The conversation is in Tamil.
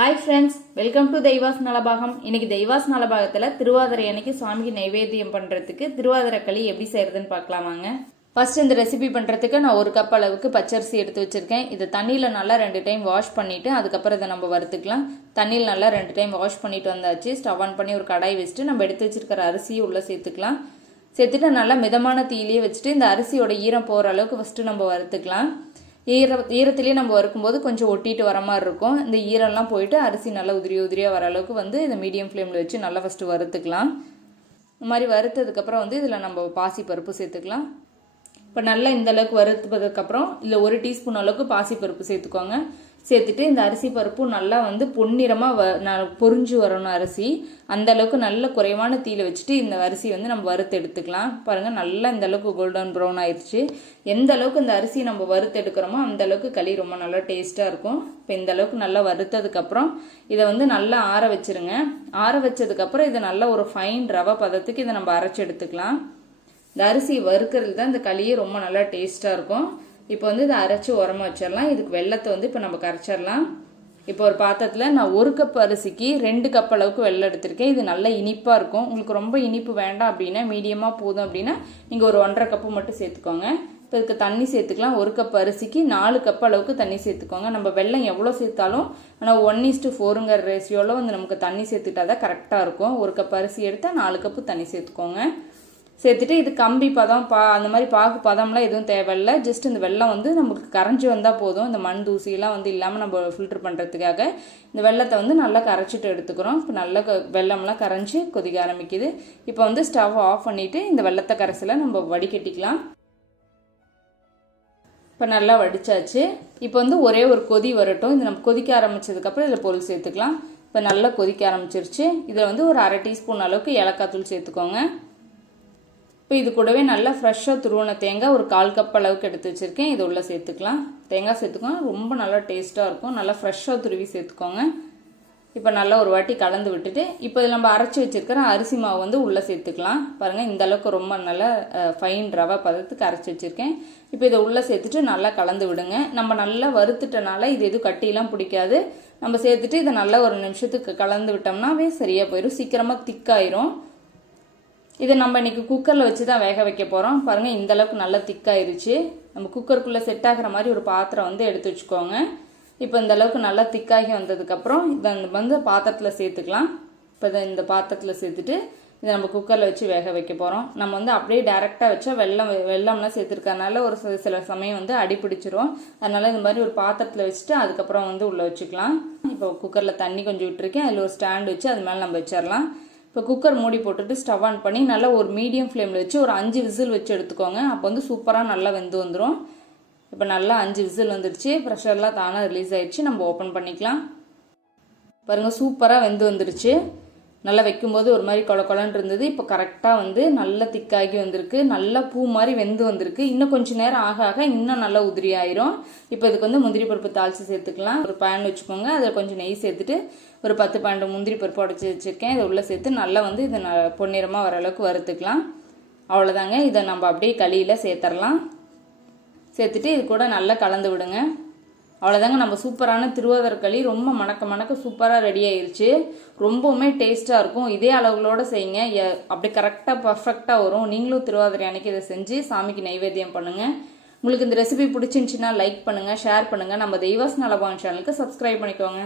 Hi friends, welcome to தெய்வாஸ் Nalabagam. இன்னைக்கு தெய்வாஸ் நலபாகத்துல திருவாதிரை அன்னைக்கு சுவாமிக்கு நைவேத்தியம் பண்றதுக்கு திருவாதிரை களி எப்படி செய்யறதுன்னு பார்க்கலாமாங்க. ஃபர்ஸ்ட் இந்த ரெசிபி பண்றதுக்கு நான் 1 கப் அளவுக்கு பச்சரிசி எடுத்து வச்சிருக்கேன். இதை தண்ணியில நல்லா 2 டைம் வாஷ் பண்ணிட்டு அதுக்கப்புறம் இதை நம்ம வறுத்துக்கலாம். தண்ணியில் நல்லா 2 டைம் வாஷ் பண்ணிட்டு வந்தாச்சு. ஸ்டவ் ஆன் பண்ணி ஒரு கடாய் வச்சுட்டு நம்ம எடுத்து வச்சிருக்கிற அரிசியை உள்ள சேர்த்துக்கலாம். சேர்த்துட்டு நல்லா மிதமான தீயிலேயே வச்சுட்டு இந்த அரிசியோட ஈரம் போற அளவுக்கு ஃபர்ஸ்ட் நம்ம வறுத்துக்கலாம். ஈரத்திலேயே நம்ம வறுக்கும்போது கொஞ்சம் ஒட்டிட்டு வர மாதிரி இருக்கும். இந்த ஈரம்லாம் போயிட்டு அரிசி நல்லா உதிரியாக வர அளவுக்கு இந்த மீடியம் ஃப்ளேமில் வச்சு நல்லா ஃபஸ்ட்டு வறுத்துக்கலாம். இந்த மாதிரி வறுத்ததுக்கப்புறம் இதில் நம்ம பாசி பருப்பு சேர்த்துக்கலாம். இப்போ நல்லா இந்த அளவுக்கு வறுத்ததுக்கப்புறம் இல்லை 1 டீஸ்பூன் அளவுக்கு பாசி பருப்பு சேர்த்துக்கோங்க. சேர்த்துட்டு இந்த அரிசி பருப்பு நல்லா பொன்னிறமாக பொரிஞ்சு வரணும். அரிசி அந்த அளவுக்கு நல்ல குறைவான தீயில வச்சுட்டு இந்த அரிசி நம்ம வறுத்து எடுத்துக்கலாம். பாருங்க நல்லா இந்த அளவுக்கு கோல்டன் ப்ரௌன் ஆயிடுச்சு. எந்த அளவுக்கு இந்த அரிசி நம்ம வறுத்து எடுக்கிறோமோ அந்த அளவுக்கு களி ரொம்ப நல்லா டேஸ்டா இருக்கும். இப்போ இந்த அளவுக்கு நல்லா வறுத்ததுக்கு அப்புறம் இதை நல்லா ஆற வச்சிருங்க. ஆற வச்சதுக்கு அப்புறம் இதை நல்லா ஒரு ஃபைன் ரவை பதத்துக்கு இதை நம்ம அரைச்சு எடுத்துக்கலாம். இந்த அரிசி வறுக்கிறது தான் இந்த களியே ரொம்ப நல்லா டேஸ்டா இருக்கும். இப்போ இதை அரைச்சி உரமா வச்சிடலாம். இதுக்கு வெள்ளத்தை இப்போ நம்ம கரைச்சிடலாம். இப்போ ஒரு பாத்திரத்தில் நான் 1 கப் அரிசிக்கு 2 கப் அளவுக்கு வெள்ளம் எடுத்திருக்கேன். இது நல்லா இனிப்பாக இருக்கும். உங்களுக்கு ரொம்ப இனிப்பு வேண்டாம் அப்படின்னா மீடியமாக போதும் அப்படின்னா நீங்கள் ஒரு 1.5 கப்பு மட்டும் சேர்த்துக்கோங்க. இப்போ இதுக்கு தண்ணி சேர்த்துக்கலாம். 1 கப் அரிசிக்கு 4 கப் அளவுக்கு தண்ணி சேர்த்துக்கோங்க. நம்ம வெள்ளம் எவ்வளோ சேர்த்தாலும் ஆனால் 1:4ங்கிற ரேஷியோவில் நமக்கு தண்ணி சேர்த்துட்டா தான் கரெக்டாக இருக்கும். 1 கப் அரிசி எடுத்தால் 4 கப்பு தண்ணி சேர்த்துக்கோங்க. சேர்த்துட்டு இது கம்பி பதம் அந்த மாதிரி பாகு பதம்லாம் எதுவும் தேவையில்லை. ஜஸ்ட் இந்த வெள்ளம் நமக்கு கரைஞ்சி வந்தால் போதும். இந்த மண் தூசியெல்லாம் இல்லாமல் நம்ம ஃபில்டர் பண்ணுறதுக்காக இந்த வெள்ளத்தை நல்லா கரைச்சிட்டு எடுத்துக்கிறோம். இப்போ நல்லா வெள்ளம்லாம் கரைஞ்சி கொதிக்க ஆரம்பிக்குது. இப்போ ஸ்டவ் ஆஃப் பண்ணிவிட்டு இந்த வெள்ளத்தை கரைசலை நம்ம வடிகட்டிக்கலாம். இப்போ நல்லா வடிச்சாச்சு. இப்போ ஒரே ஒரு கொதி வரட்டும். இது நம்ம கொதிக்க ஆரம்பிச்சதுக்கப்புறம் இதில் பொருள் சேர்த்துக்கலாம். இப்போ நல்லா கொதிக்க ஆரம்பிச்சிருச்சு. இதில் ஒரு 1/2 டீஸ்பூன் அளவுக்கு ஏலக்காய் தூள் சேர்த்துக்கோங்க. இப்போ இது கூடவே நல்லா ஃப்ரெஷ்ஷாக துருவன தேங்காய் ஒரு 1/4 கப் அளவுக்கு எடுத்து வச்சுருக்கேன். இது உள்ள சேர்த்துக்கலாம். தேங்காய் சேர்த்துக்கோங்க. ரொம்ப நல்லா டேஸ்ட்டாக இருக்கும். நல்லா ஃப்ரெஷ்ஷாக துருவி சேர்த்துக்கோங்க. இப்போ நல்லா ஒரு வாட்டி கலந்து விட்டுட்டு இப்போ இதில் நம்ம அரைச்சி வச்சுருக்கிற அரிசி மாவு உள்ளே சேர்த்துக்கலாம். பாருங்கள் இந்த அளவுக்கு ரொம்ப நல்லா ஃபைன் ரவை பதத்துக்கு அரைச்சி வச்சுருக்கேன். இப்போ இதை உள்ளே சேர்த்துட்டு நல்லா கலந்து விடுங்க. நம்ம நல்லா வறுத்துட்டனால இது எதுவும் கட்டிலாம் பிடிக்காது. நம்ம சேர்த்துட்டு இதை நல்லா ஒரு நிமிஷத்துக்கு கலந்து விட்டோம்னாவே சரியாக போயிடும். சீக்கிரமாக திக்காயிரும். இதை நம்ம இன்னைக்கு குக்கரில் வச்சு தான் வேக வைக்க போகிறோம். பாருங்கள் இந்த அளவுக்கு நல்லா திக்காயிருச்சு. நம்ம குக்கருக்குள்ளே செட் ஆகிற மாதிரி ஒரு பாத்திரம் எடுத்து வச்சுக்கோங்க. இப்போ இந்த அளவுக்கு நல்லா திக்காகி வந்ததுக்கப்புறம் இதை பாத்திரத்தில் சேர்த்துக்கலாம். இப்போ இதை இந்த பாத்திரத்தில் சேர்த்துட்டு இதை நம்ம குக்கரில் வச்சு வேக வைக்க போகிறோம். நம்ம அப்படியே டைரெக்டாக வச்சா வெள்ளம்லாம் சேர்த்துருக்கறனால ஒரு சில சமயம் அடி பிடிச்சிரும். அதனால இந்த மாதிரி ஒரு பாத்திரத்தில் வச்சுட்டு அதுக்கப்புறம் உள்ளே வச்சுக்கலாம். இப்போ குக்கரில் தண்ணி கொஞ்சம் விட்டுருக்கேன். அதில் ஒரு ஸ்டாண்ட் வச்சு அது மேலே நம்ம வச்சிடலாம். இப்போ குக்கர் மூடி போட்டுட்டு ஸ்டவ் ஆன் பண்ணி நல்லா ஒரு மீடியம் ஃப்ளேமில் வச்சு ஒரு 5 விசில் வச்சு எடுத்துக்கோங்க. அப்போ சூப்பராக நல்லா வெந்து வந்துடும். இப்போ நல்லா 5 விசில் வந்துடுச்சு. ப்ரெஷர்லாம் தானாக ரிலீஸ் ஆயிடுச்சு. நம்ம ஓப்பன் பண்ணிக்கலாம். பாருங்கள் சூப்பராக வெந்து வந்துடுச்சு. நல்லா வைக்கும்போது ஒரு மாதிரி கொலன்னு இருந்தது. இப்போ கரெக்டாக நல்லா திக்காகி வந்திருக்கு. நல்லா பூ மாதிரி வெந்து வந்திருக்கு. இன்னும் கொஞ்சம் நேரம் ஆக ஆக இன்னும் நல்லா உதிரி ஆயிரும். இப்போ இதுக்கு முந்திரி பருப்பு தாளித்து சேர்த்துக்கலாம். ஒரு பேன் வச்சுக்கோங்க. அதில் கொஞ்சம் நெய் சேர்த்துட்டு ஒரு 10-12 முந்திரி பருப்பு உடச்சி வச்சுருக்கேன். இதை உள்ளே சேர்த்து நல்லா இதை பொன்னிறமாக வர அளவுக்கு வறுத்துக்கலாம். அவ்வளோதாங்க. இதை நம்ம அப்படியே களியில் சேர்த்துடலாம். சேர்த்துட்டு இது கூட நல்லா கலந்து விடுங்க. அவ்வளோதாங்க. நம்ம சூப்பரான திருவாதிரை களி ரொம்ப மணக்க சூப்பராக ரெடி ஆயிருச்சு. ரொம்பவுமே டேஸ்ட்டாக இருக்கும். இதே அளவுகளோடு செய்யுங்க. அப்படி கரெக்டாக பர்ஃபெக்டாக வரும். நீங்களும் திருவாதிரை அன்னைக்கு இதை செஞ்சு சாமிக்கு நைவேத்தியம் பண்ணுங்கள். உங்களுக்கு இந்த ரெசிபி பிடிச்சிருந்துச்சுன்னா லைக் பண்ணுங்கள், ஷேர் பண்ணுங்கள். நம்ம தெய்வாஸ் நலபாகம் சேனலுக்கு சப்ஸ்கிரைப் பண்ணிக்கோங்க.